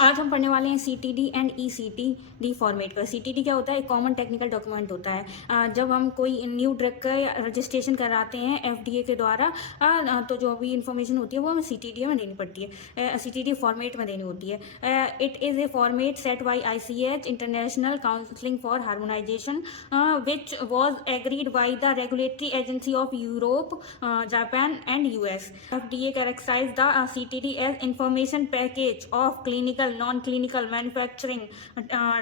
आज हम पढ़ने वाले हैं CTD एंड ECTD फॉर्मेट का। CTD क्या होता है? एक कॉमन टेक्निकल डॉक्यूमेंट होता है। जब हम कोई न्यू ड्रग का रजिस्ट्रेशन कराते हैं FDA के द्वारा, तो जो भी इंफॉर्मेशन होती है वो हमें CTD में देनी पड़ती है, CTD फॉर्मेट में देनी होती है। It is a format set by ICH international counselling for harmonisation, which was agreed by the regulatory agency of Europe, Japan and US. FDA characterized the CTD as information package of clinical, non-clinical, manufacturing,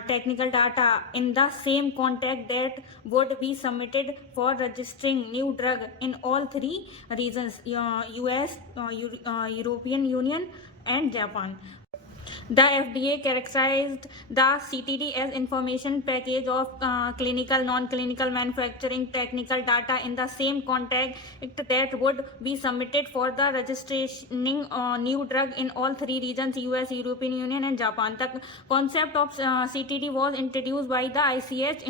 technical data in the same context that would be submitted for registering new drug in all three regions, US, European Union and Japan. The FDA characterized the CTD as information package of clinical, non-clinical, manufacturing, technical data in the same context that would be submitted for the registering new drug in all three regions, US, European Union and Japan. The concept of CTD was introduced by the ICH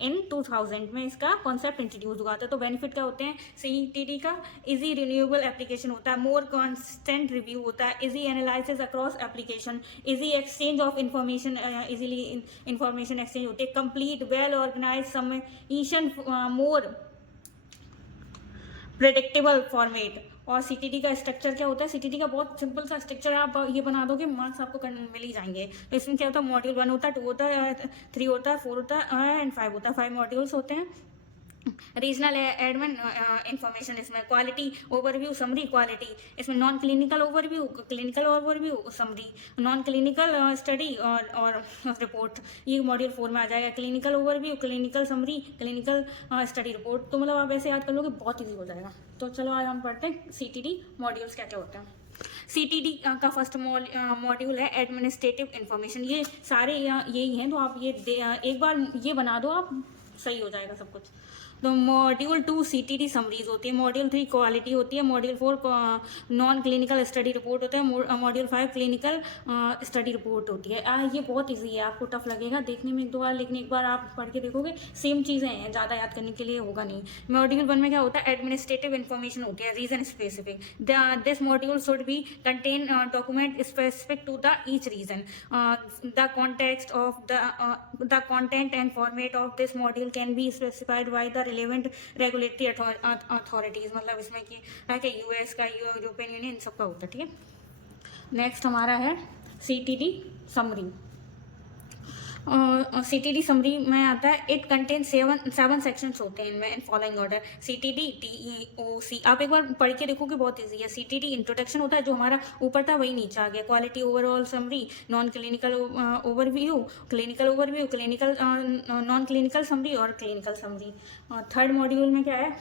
in 2000 में इसका concept introduce हुआ था। तो benefit क्या होते हैं CTD का? Easy renewable application होता है, मोर कॉन्स्टेंट रिव्यू होता है, easy analysis across application, easy exchange of information, easily information exchange होती है, कंप्लीट वेल ऑर्गेनाइज सबमिशन, मोर प्रेडिक्टेबल फॉर्मेट। और CTD का स्ट्रक्चर क्या होता है? CTD का बहुत सिंपल सा स्ट्रक्चर, आप ये बना दोगे मार्क्स आपको मिल ही जाएंगे। तो इसमें क्या होता है? मॉड्यूल 1 होता है, 2 होता है, 3 होता है, 4 होता है एंड 5 होता है। 5 मॉड्यूल्स होते हैं। रीजनल एडमिन इंफॉर्मेशन, इसमें क्वालिटी ओवरव्यू, समरी क्वालिटी, इसमें non clinical overview, clinical overview, summary, non clinical study और रिपोर्ट, ये मॉड्यूल 4 में आ जाएगा। Clinical overview, clinical summary, clinical study report. तो मतलब आप ऐसे याद कर लोगे, बहुत ईजी हो जाएगा। तो चलो आज हम पढ़ते हैं CTD मॉड्यूल्स क्या क्या होते हैं। CTD का फर्स्ट मॉड्यूल है एडमिनिस्ट्रेटिव इंफॉर्मेशन। ये सारे यही हैं, तो आप ये एक बार ये बना दो, आप सही हो जाएगा सब कुछ। तो मॉड्यूल 2 CTD समरीज होती है, मॉड्यूल 3 क्वालिटी होती है, module 4 non clinical study report होता है, मॉड्यूल 5 क्लिनिकल स्टडी रिपोर्ट होती है। ये बहुत इजी है, आपको टफ लगेगा देखने में एक दो बार, लेकिन एक बार आप पढ़ के देखोगे सेम चीज़ें हैं, ज़्यादा याद करने के लिए होगा नहीं। मॉड्यूल 1 में क्या होता है? एडमिनिस्ट्रेटिव इन्फॉर्मेशन होती है, region specific. This module should be contain document specific to the each region. The context of the content and format of this module can be specified by the relevant regulatory authorities। मतलब इसमें कि US का, European union, इन सबका होता है, ठीक है। Next हमारा है CTD समरी। CTD समरी में आता है, इट कंटेन 7 सेक्शंस होते हैं इनमें, in following order. CTD TEOC, आप एक बार पढ़ के देखोगे, बहुत इजी है। CTD इंट्रोडक्शन होता है, जो हमारा ऊपर था वही नीचे आ गया। Quality overall summary, non clinical overview, clinical overview, clinical non clinical summary और क्लिनिकल समरी। थर्ड मॉड्यूल में क्या है?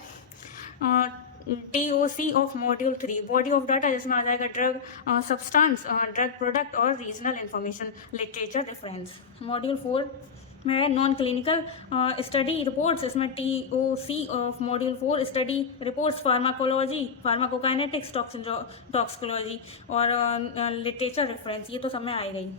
TOC of module 3 body of data, जिसमें आ जाएगा ड्रग सब्सटेंस, ड्रग प्रोडक्ट और regional information, literature reference. Module 4 में non clinical study reports, इसमें TOC of module 4 study reports, pharmacology, pharmacokinetics, toxicology और literature reference, ये तो सब में आएगा ही।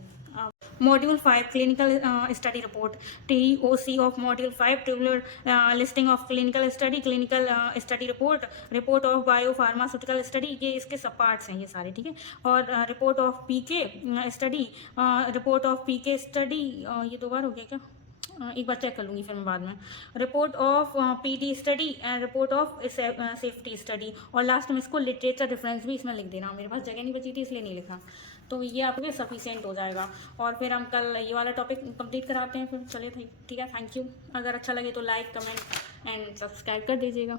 Module 5 clinical study report, TOC of module 5 tabular listing of clinical study, clinical study report, report of bio pharmaceutical study, ये इसके सब पार्ट्स हैं ये सारे, ठीक है। और report of PK study, report of PK study, ये 2 बार हो गया क्या? एक बार चेक कर लूँगी फिर मैं बाद में। Report of PD study and report of safety study, और लास्ट में इसको लिटरेचर रेफरेंस भी इसमें लिख देना। मेरे पास जगह नहीं बची थी इसलिए नहीं लिखा, तो ये आपके सफिशिएंट हो जाएगा। और फिर हम कल ये वाला टॉपिक कंप्लीट कराते हैं फिर। चलिए ठीक है, थैंक यू। अगर अच्छा लगे तो लाइक, कमेंट एंड सब्सक्राइब कर दीजिएगा।